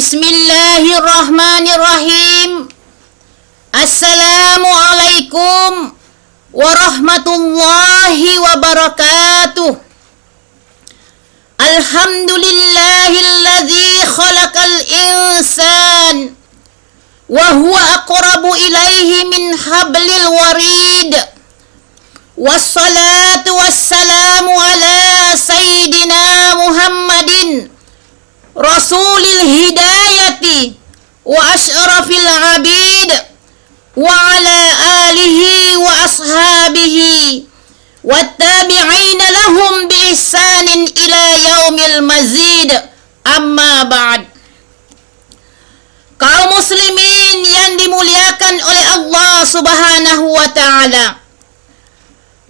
Bismillahirrahmanirrahim. Assalamualaikum warahmatullahi wabarakatuh. Alhamdulillahilladzi khalaqal insan wa huwa aqrabu ilaihi min hablil warid. Wassalatu wassalamu ala sayyidina Muhammadin Rasulil hidayati wa asyrafil abid wa ala alihi wa ashabihi wattabi'ina lahum bi ihsanin ila yaumil mazid. Amma ba'd. Kaum muslimin yang dimuliakan oleh Allah Subhanahu wa ta'ala,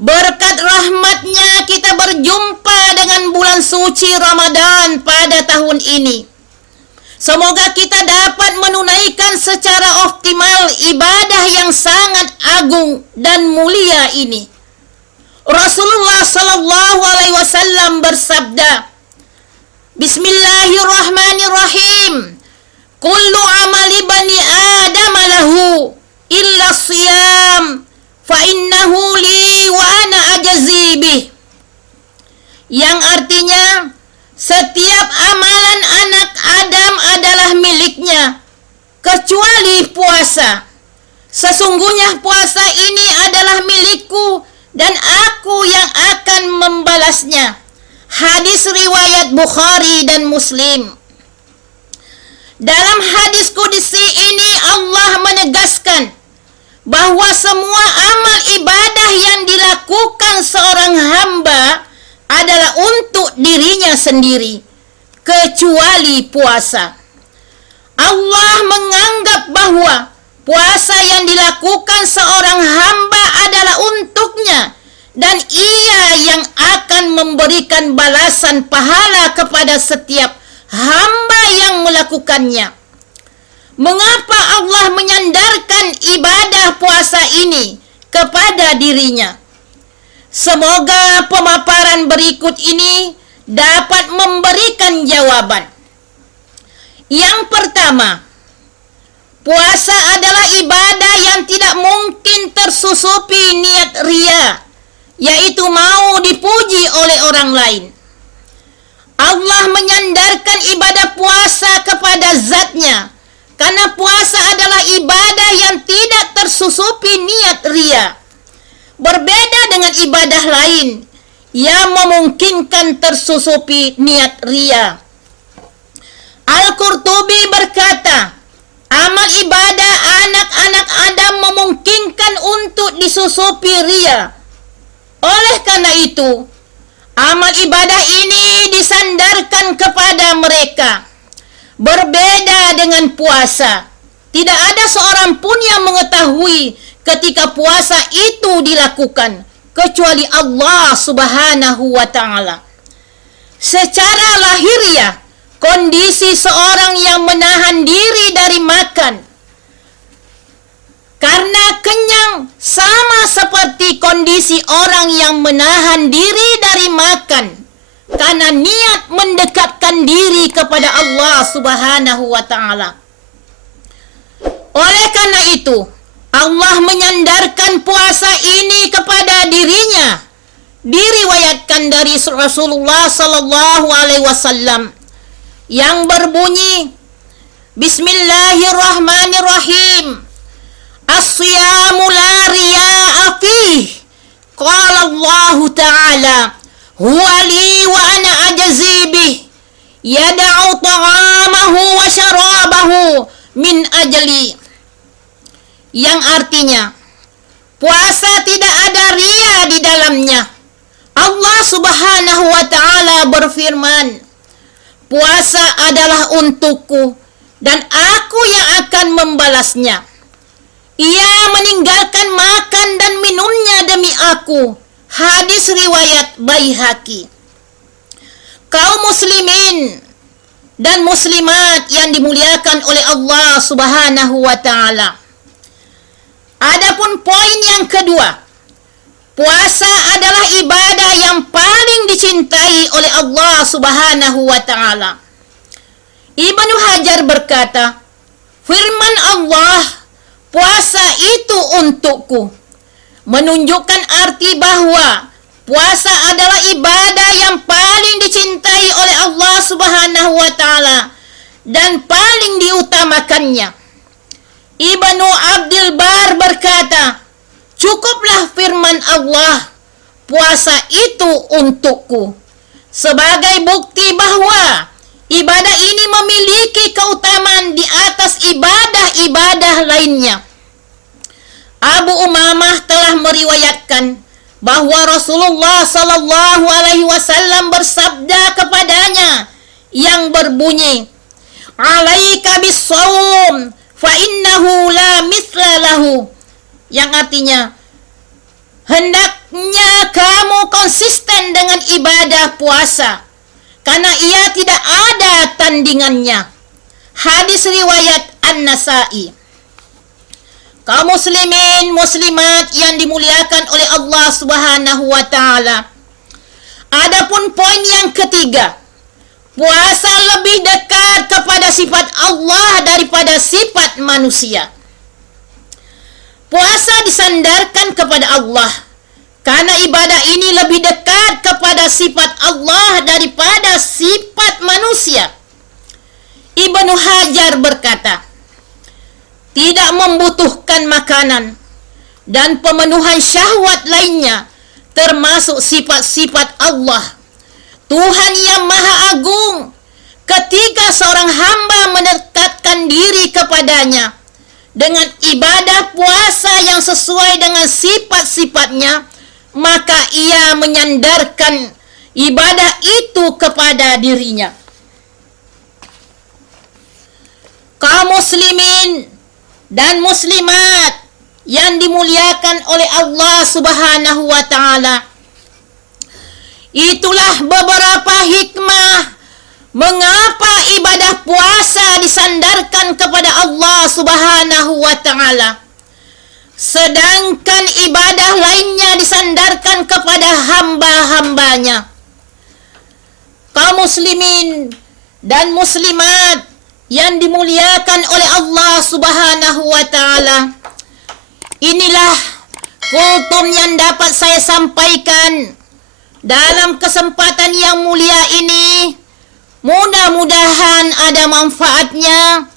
berkat rahmatnya kita berjumpa dengan bulan suci Ramadan pada tahun ini. Semoga kita dapat menunaikan secara optimal ibadah yang sangat agung dan mulia ini. Rasulullah sallallahu alaihi wasallam bersabda, Bismillahirrahmanirrahim. Kullu amali bani Adam lahu illa siyam fa innahu li wa ana ajzi bih. Yang artinya, setiap amalan anak Adam adalah miliknya kecuali puasa. Sesungguhnya puasa ini adalah milikku dan aku yang akan membalasnya. Hadis riwayat Bukhari dan Muslim. Dalam hadis qudsi ini Allah menegaskan bahwa semua amal ibadah yang dilakukan seorang hamba adalah untuk dirinya sendiri, kecuali puasa. Allah menganggap bahwa puasa yang dilakukan seorang hamba adalah untuknya, dan ia yang akan memberikan balasan pahala kepada setiap hamba yang melakukannya. Mengapa Allah menyandarkan ibadah puasa ini kepada dirinya? Semoga pemaparan berikut ini dapat memberikan jawaban. Yang pertama, puasa adalah ibadah yang tidak mungkin tersusupi niat riya, yaitu mau dipuji oleh orang lain. Allah menyandarkan ibadah puasa kepada zatnya, karena puasa adalah ibadah yang tidak tersusupi niat riya. Berbeda dengan ibadah lain yang memungkinkan tersusupi niat riya. Al-Qurtubi berkata, amal ibadah anak-anak Adam memungkinkan untuk disusupi riya. Oleh karena itu, amal ibadah ini disandarkan kepada mereka. Berbeda dengan puasa, tidak ada seorang pun yang mengetahui ketika puasa itu dilakukan kecuali Allah Subhanahu wa ta'ala. Secara lahiriah, kondisi seorang yang menahan diri dari makan karena kenyang sama seperti kondisi orang yang menahan diri dari makan karena niat mendekatkan diri kepada Allah Subhanahu wa ta'ala. Oleh karena itu, Allah menyandarkan puasa ini kepada dirinya. Diriwayatkan dari Rasulullah sallallahu alaihi wasallam yang berbunyi, Bismillahirrahmanirrahim. As-siyamu la riya'a fih. Qala Allah Ta'ala, huwa li wa ana ajzi bih. Yada'u ta'amahu wa syarabahu min ajli. Yang artinya, puasa tidak ada riya di dalamnya. Allah Subhanahu wa ta'ala berfirman, puasa adalah untukku dan aku yang akan membalasnya. Ia meninggalkan makan dan minumnya demi aku. Hadis riwayat Baihaqi. Kaum muslimin dan muslimat yang dimuliakan oleh Allah Subhanahu wa ta'ala. Adapun poin yang kedua, puasa adalah ibadah yang paling dicintai oleh Allah Subhanahu wa ta'ala. Ibnu Hajar berkata, firman Allah, puasa itu untukku, menunjukkan arti bahwa puasa adalah ibadah yang paling dicintai oleh Allah Subhanahu wa taala dan paling diutamakannya. Ibnu Abdul Bar berkata, cukuplah firman Allah, puasa itu untukku, sebagai bukti bahwa ibadah ini memiliki keutamaan di atas ibadah-ibadah lainnya. Abu Umamah telah meriwayatkan bahwa Rasulullah sallallahu alaihi wasallam bersabda kepadanya yang berbunyi, "Alaika bis-shaum fa innahu la mithla lahu." Yang artinya, hendaknya kamu konsisten dengan ibadah puasa, karena ia tidak ada tandingannya. Hadis riwayat An-Nasa'i. Kaum muslimin muslimat yang dimuliakan oleh Allah Subhanahu wa taala. Adapun poin yang ketiga, puasa lebih dekat kepada sifat Allah daripada sifat manusia. Puasa disandarkan kepada Allah karena ibadah ini lebih dekat kepada sifat Allah daripada sifat manusia. Ibnu Hajar berkata, tidak membutuhkan makanan dan pemenuhan syahwat lainnya, termasuk sifat-sifat Allah, Tuhan yang Maha Agung. Ketika seorang hamba mendekatkan diri kepadanya dengan ibadah puasa yang sesuai dengan sifat-sifatnya, maka ia menyandarkan ibadah itu kepada dirinya. Kaum muslimin dan muslimat yang dimuliakan oleh Allah Subhanahu wa taala, itulah beberapa hikmah mengapa ibadah puasa disandarkan kepada Allah Subhanahu wa taala, sedangkan ibadah lainnya disandarkan kepada hamba-hambanya. Kaum muslimin dan muslimat yang dimuliakan oleh Allah Subhanahu wa taala, inilah kultum yang dapat saya sampaikan dalam kesempatan yang mulia ini. Mudah-mudahan ada manfaatnya.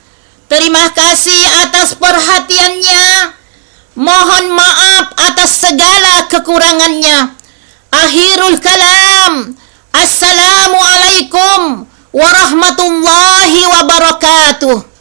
Terima kasih atas perhatiannya. Mohon maaf atas segala kekurangannya. Akhirul kalam. Assalamualaikum warahmatullahi wabarakatuh.